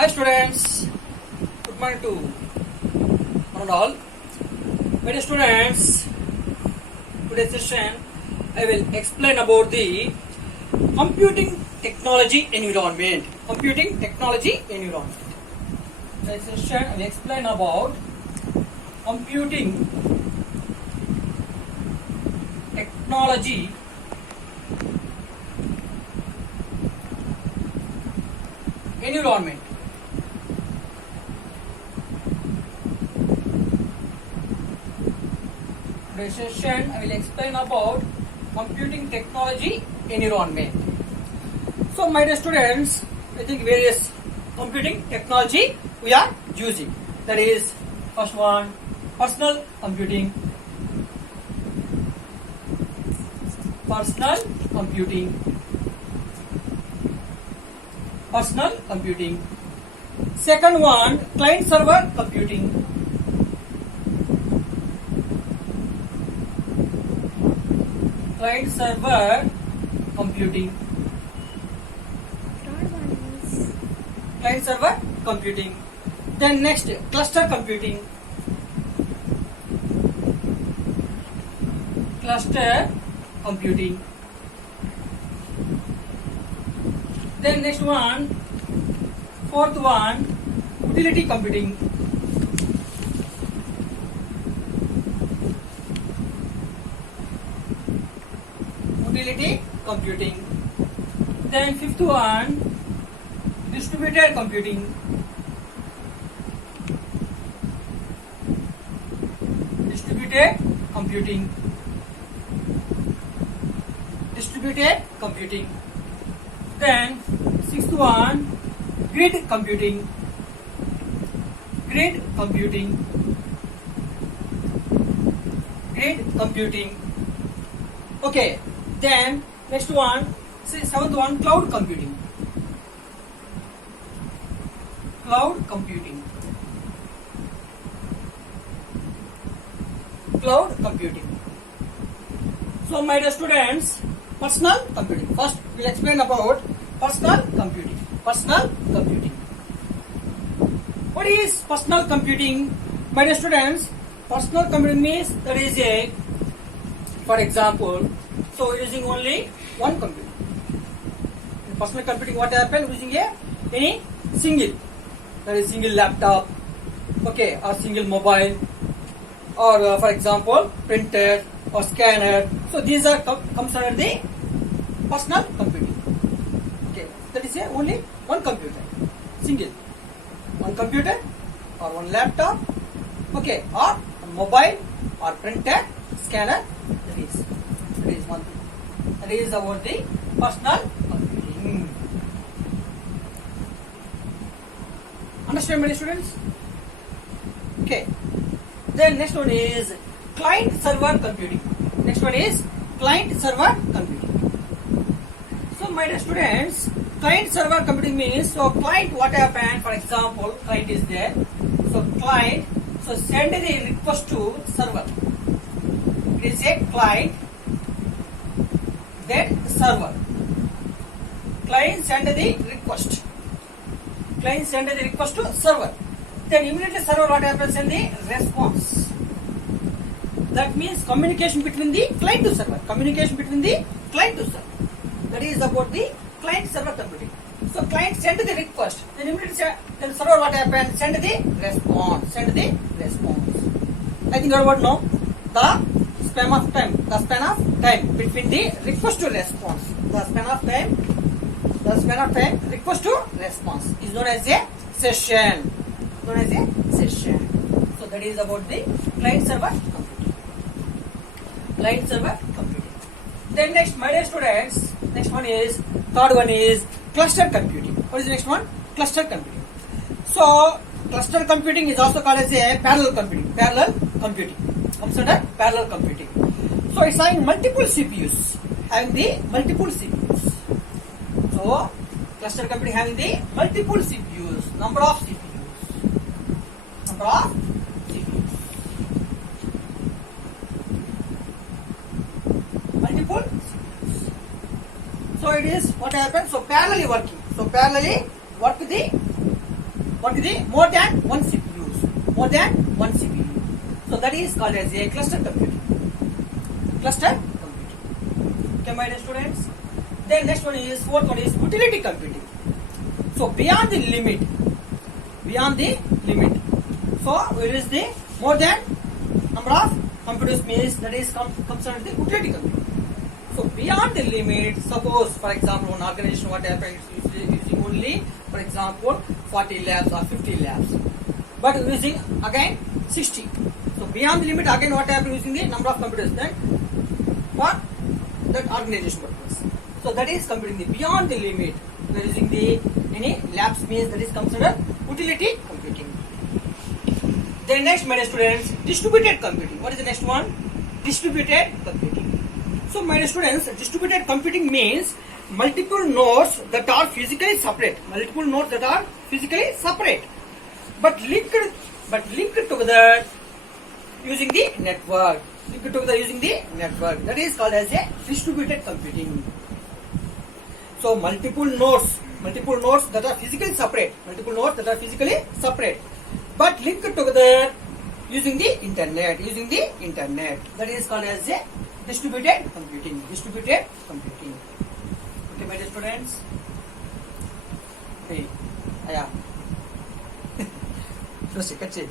Hi students, good morning to one and all. My dear students, today's session I will explain about the computing technology environment. Computing technology environment. Today's session I will explain about computing technology environment. Today's session I will explain about computing technology environment. So my dear students, I think various computing technology we are using. That is, first one, personal computing. Personal computing. Personal computing. Second one, client server computing. Client server computing. Third one is Client server computing. Then next, cluster computing. Cluster computing. Then next one, fourth one, utility computing. Utility computing. Then fifth one, distributed computing. Distributed computing. Distributed computing. Then sixth one, grid computing. Grid computing. Grid computing. Okay. Then next one, seventh one, cloud computing. Cloud computing. Cloud computing. So my dear students, personal computing. First we'll explain about personal computing. Personal computing. What is personal computing? My dear students, personal computing means that is a, for example, so using only one computer. In personal computing, what happens using any single, that is single laptop, okay, or single mobile, or for example printer or scanner. So these are comes under the personal computing. Okay, that is only one computer, single, one computer or one laptop, okay, or one mobile or printer, scanner. That is one thing. That is about the personal computing. Understand, my students? Okay. Then next one is client server computing. Next one is client server computing. So my dear students, client server computing means, so client, what happened, for example, client is there. So client, so send the request to server. It is a client, then server. Client send the request. Client send the request to server. Then immediately server what happens in the response. That means communication between the client to server. Communication between the client to server. That is about the client server computing. So client send the request. Then immediately then server what happens? Send the response. Send the response. I think you are about now the span of time. The span of time between the request to response. The span of time. The span of time request to response is known as a session. Known as a session. So that is about the client server computing. Client server computing. Then next, my dear students, next one is, third one is cluster computing. What is the next one? Cluster computing. So cluster computing is also called as a parallel computing. Parallel computing comes under parallel computing. So it's having multiple CPUs. Having the multiple CPUs. So cluster computing having the multiple CPUs. Number of CPUs. Number of CPUs. Multiple CPUs. So it is what happens. So parallelly working. So parallelly work the what is the more than one CPUs, more than one CPU. So that is called as a cluster computing. Cluster computing. Okay, my dear students. Then next one is, fourth one is utility computing. So beyond the limit. So where is the more than number of computers means that is comes under the utility computing. So beyond the limit, suppose for example one organization what happens using only for example 40 labs or 50 labs, but using again 60. So beyond the limit again what happens using the number of computers then for that organization purpose. So that is computing the beyond the limit. We are using the any labs means that is considered utility computing. Then next, my dear students, distributed computing. What is the next one? Distributed computing. So my dear students, distributed computing means multiple nodes that are physically separate. Multiple nodes that are physically separate, but linked together using the network. Linked together using the network. That is called as a distributed computing. So multiple nodes that are physically separate, but linked together using the internet. That is called as a distributed computing. Okay, my dear students. Hey, aya. Terus kecil.